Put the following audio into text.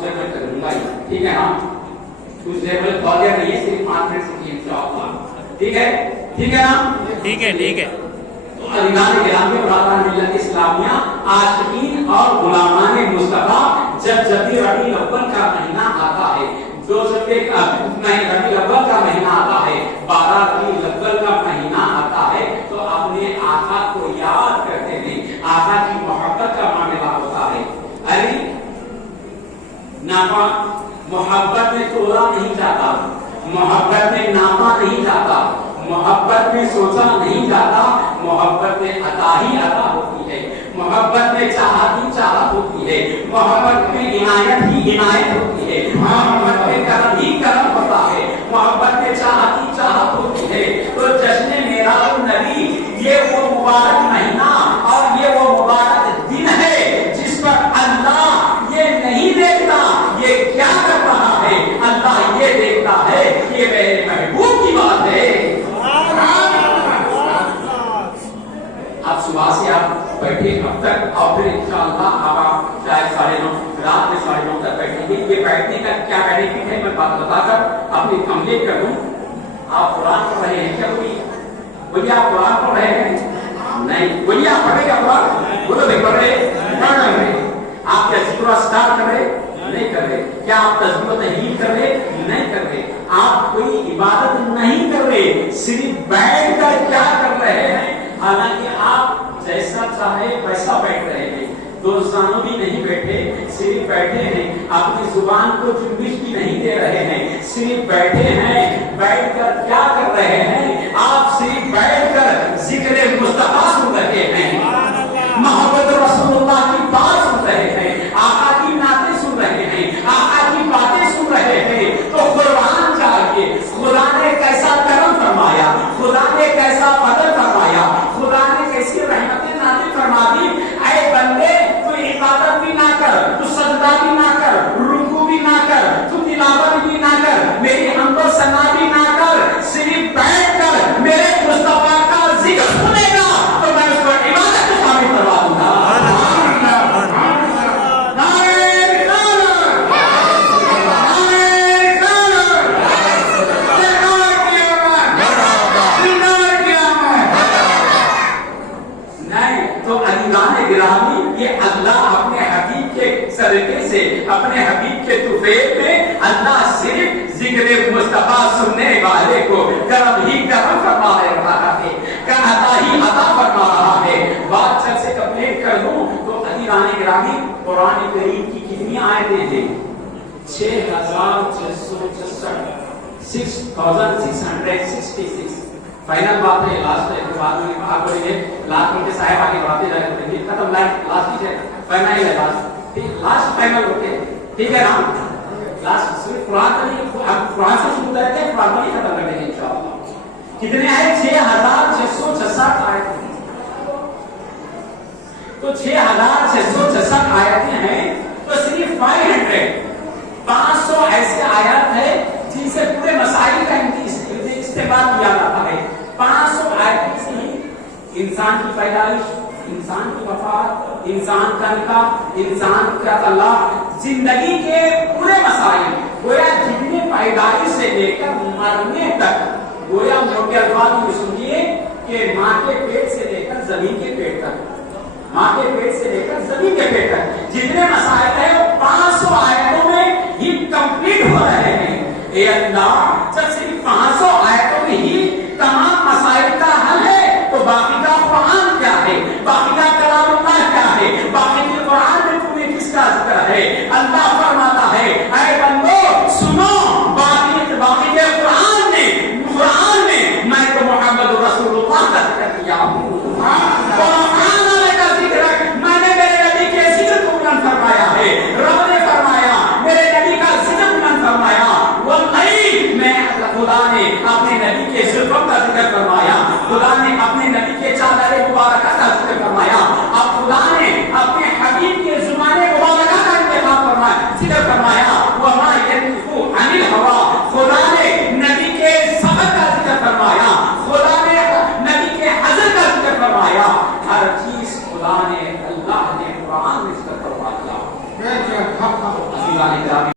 صبح میں کروں گا ہی، ٹھیک ہے نا؟ کچھ دیر میں تھوڑا دیر نہیں ہے، صرف 5 منٹ سے انشاءاللہ، ٹھیک ہے؟ ٹھیک ہے نا؟ ٹھیک ہے ٹھیک ہے۔ تو عزیزان گرامی اور برادران ملت اسلامیہ، عاشقین اور غلامان مصطفیٰ، جب ربیع الاول کا مہینہ آتا ہے، جو جب ایک ربیع الاول کا مہینہ آتا ہے، 12 ربیع الاول کا مہینہ آتا ہے، تو اپنے آقا کو یاد کرتے ہیں، آقا کی محبت کا معاملہ ہوتا ہے۔ علی ناپا محبت میں توڑا نہیں جاتا، محبت میں ناپا نہیں جاتا، محبت میں سوچا نہیں جاتا، محبت میں عطا ہی عطا ہوتی ہے، محبت میں چاہت ہی چاہت ہوتی ہے، محبت میں عنایت ہی عنایت ہوتی ہے، محبت میں کرم ہی کرم ہوتا ہے، محبت میں چاہت ہی چاہت ہوتی ہے۔ تو جشن میلاد النبی یہ وہ مبارک مہینہ اور یہ وہ مبارک دن ہے جس پر اللہ یہ نہیں دیکھتا یہ کیا کر رہا ہے، اللہ یہ دیکھتا ہے یہ میرے محبوب کی بات ہے۔ اب صبح سے آپ بیٹھے اب تک اور پھر انشاءاللہ آپ شاید 9:30 رات میں 9:30 تک بیٹھیں گے۔ یہ بیٹھنے کا کیا بینیفٹ ہے میں بات بتا کر اپنی کمپلیٹ کر دوں۔ آپ قرآن پڑھ رہے ہیں کیا؟ بولیے آپ قرآن پڑھ رہے ہیں؟ نہیں بولیے آپ پڑھے گا قرآن؟ بولو بھائی پڑھ رہے؟ آپ کیا ذکر اسٹارٹ کر رہے؟ نہیں کر رہے۔ کیا آپ تسبیح و تحلیل کر رہے؟ نہیں کر رہے۔ آپ کوئی عبادت نہیں کر رہے، صرف بیٹھ کر کیا کر رہے ہیں؟ حالانکہ آپ جیسا چاہے ویسا بیٹھ رہے ہیں، دوستانوں بھی نہیں بیٹھے، صرف بیٹھے ہیں، اپنی زبان کو جنبش بھی نہیں دے رہے ہیں، صرف بیٹھے ہیں۔ بیٹھ کر کیا کر رہے ہیں؟ آپ صرف بیٹھ کر ذکر مصطفیٰ سن رہے ہیں، محمد رسول اللہ کی بات سن رہے ہیں، آقا کی نعتیں سن رہے ہیں، آقا کی باتیں سن رہے ہیں۔ تو قرآن چاہیے خدا نے کیسا کرم فرمایا، خدا نے کیسا فضل فرمایا، خدا نے کیسی رحمتیں نازل فرما دی۔ اے بندے تو عبادت بھی نہ کر، تو سجدہ بھی نہ کر، رکوع بھی نہ کر، تو تلاوت بھی نہ کر، میری حمد و ثنا بھی نہ کر، صرف بیٹھ کر میرے مصطفیٰ کا ذکر سنے گا تو میں اس کو عبادت کو شامل کروا دوں گا۔ یہ اللہ اپنے حبیب کے صدقے سے، اپنے حبیب کے طفیل میں اللہ صرف ذکر مصطفیٰ سننے والے کو کرم ہی کرم فرما رہا ہے، عطا ہی عطا فرما رہا ہے۔ بات چل سے کمپلیٹ کر دوں تو عزیزان گرامی قرآن کریم کی کتنی آیتیں ہیں؟ 6666 فائنل بات ہے، لاسٹ ہے، بعد میں آپ بولیں گے لاسٹ میں صاحب آگے بڑھاتے جائیں گے، ختم لاسٹ ہے، فائنل ہے لاسٹ، ٹھیک لاسٹ فائنل ہوتے ہیں، ٹھیک ہے نا؟ لاسٹ صرف قرآن کا نہیں، ہم قرآن سے شروع کرتے ہیں، قرآن نہیں ختم کریں گے انشاءاللہ۔ کتنے آئے؟ 6666 آیتیں ہیں۔ تو 6666 آیتیں ہیں تو صرف 500 ایسے آیات ہے جن سے پورے مسائل کا استعمال کیا جاتا ہے۔ 500 آیتیں سے ہی انسان کی پیدائش، انسان کی وفات، انسان کا نکاح، انسان کا طلاق، زندگی کے پورے مسائل، گویا جتنے پیدائش سے لے کر مرنے تک، گویا موٹے الفاظ میں سنیے کہ ماں کے پیٹ سے لے کر زمین کے پیٹ تک، ماں کے پیٹ سے لے کر زمین کے پیٹ تک جتنے مسائل ہیں 500 آیتوں میں ہی کمپلیٹ ہو رہے ہیں۔ اے اللہ، جب صرف 500 آیتوں میں ہی تمام مسائل کا حل ہے تو باقی کا قرآن کیا ہے، باقی کا کلام اللہ کیا ہے، باقی کے قرآن میں تمہیں کس کا ذکر ہے؟ اللہ فرماتا ہے اے بندو سنو، باقی کے قرآن میں میں تو محمد رسول اللہ کا ذکر کیا ہوں، قرآن کا ذکر میں نے میرے نبی کے ذکر کو بلند فرمایا ہے، رب نے فرمایا میرے نبی کا ذکر بلند فرمایا، واللہ میں خدا نے اپنے نبی کے زلفوں کا ذکر فرمایا، خدا نے اپنے نبی کے چادر مبارکہ کا ذکر فرمایا، اب خدا نے اپنے حبیب کے زبان مبارکہ کا انتخاب فرمایا، ذکر فرمایا، وما ينطق عن الهوى، خدا نے نبی کے صبر کا ذکر فرمایا، خدا نے نبی کے حضر کا ذکر فرمایا، ہر چیز خدا نے اللہ نے قرآن میں ذکر فرما دیا۔ گرامی